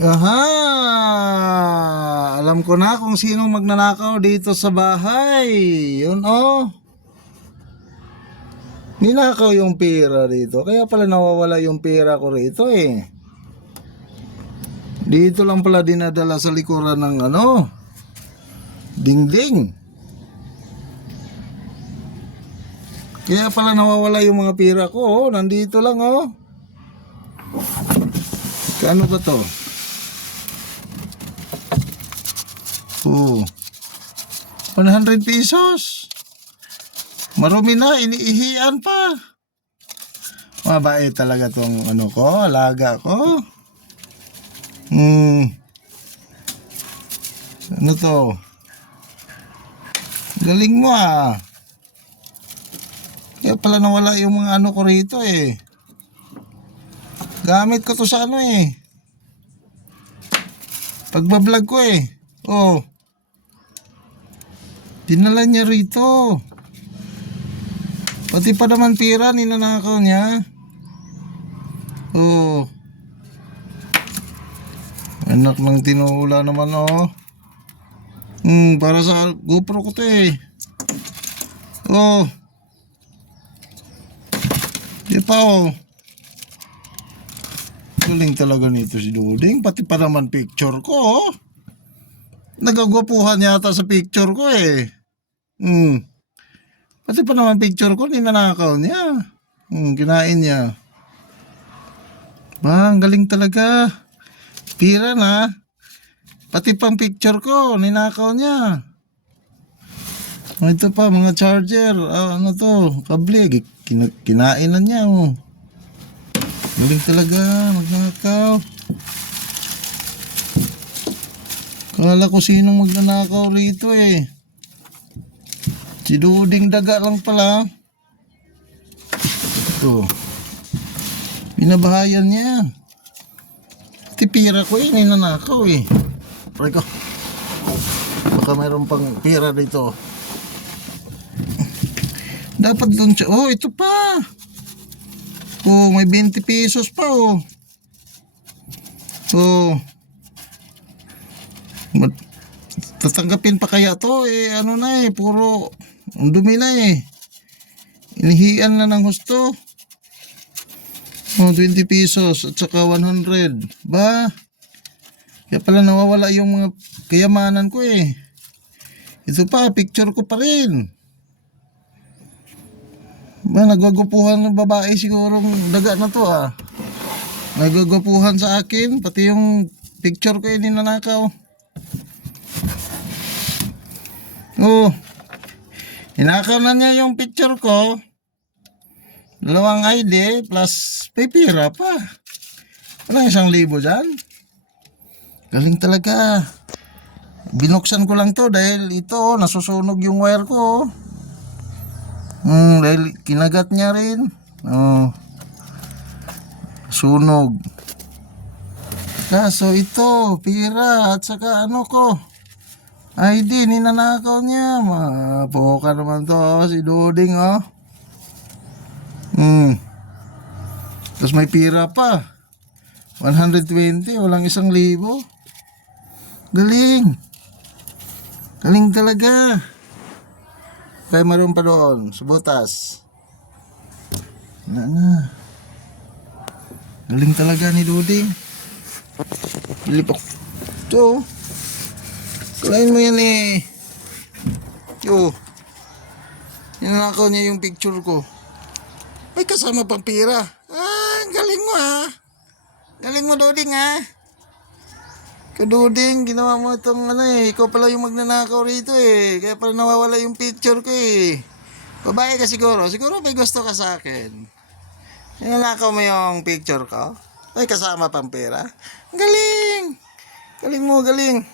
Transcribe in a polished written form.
Aha! Alam ko na kung sinong magnanakaw dito sa bahay. Yun oh. Ninakaw yung pera dito. Kaya pala nawawala yung pera ko rito eh. Dito lang pala dinadala sa likuran ng dingding. Kaya pala nawawala yung mga pera ko oh. Nandito lang oh. Kano ba to? Oh. 100 pesos. Marumi na, iniihian pa. Mabait talaga tong alaga ko. Ano to? Galing mo ah. Kaya pala nawala yung mga ko rito eh. Gamit ko to sa pagbablog ko eh. Oh. Dinala niya rito. Pati pa naman pira ninanakaw niya. Oh. Anak ng tinula naman oh. Para sa GoPro ko to eh. Oh. Di pa oh. Galing talaga nito si Duding. Pati pa naman picture ko oh. Nagagwapuhan yata sa picture ko eh. Pati pa naman picture ko, ninanakaw niya. Kinain niya. Ang galing talaga. Pira na. Pati pang picture ko, ninakaw niya. Ito pa, mga charger. Ano to? Kable. Kinain na niya. Oh. Galing talaga. Magnakaw. Kala ko sinong magnanakaw rito eh. Si Duding daga lang pala. Ito. Binabahayan niya. Tipira ko eh, ninanakaw eh. Pray ko. Baka mayroon pang pira dito. Dapat doon siya. Oh, ito pa. Oh, may 20 pesos pa oh. Oh. Tatanggapin pa kaya to eh, puro ang dumi na eh. Inihian na ng husto. 20 pesos at saka 100. Ba? Kaya pala nawawala yung mga kayamanan ko eh. Ito pa, picture ko pa rin. Ba, nagwagupuhan ng babae sigurong daga na to ah. Nagwagupuhan sa akin, pati yung picture ko eh, ninanakaw. Oh. Hinakaw na niya yung picture ko. 2 ID plus pipira pa. Walang 1,000 dyan. Galing talaga. Binuksan ko lang to dahil ito nasusunog yung wire ko. Dahil kinagat niya rin. Oh. Sunog. Kaso ito, pira at saka ko. ID, ninanakaw niya. Mapoka naman to si Duding oh. Tapos may pira pa. 120, walang 1,000. Galing. Galing talaga. Kaya maroon pa doon, sa butas. Na. Galing talaga ni Duding. Ilipok. Ito. Kalain mo yan eh. Yo. Ninanakaw niya yung picture ko. May kasama pang pira. Galing mo ha. Galing mo Duding ha. Kaduding, ginawa mo itong ikaw pala yung magnanakaw rito eh. Kaya pala nawawala yung picture ko eh. Babae ka siguro. Siguro may gusto ka sa akin. Ninanakaw mo yung picture ko. May kasama pang pira. Galing. Galing mo, galing.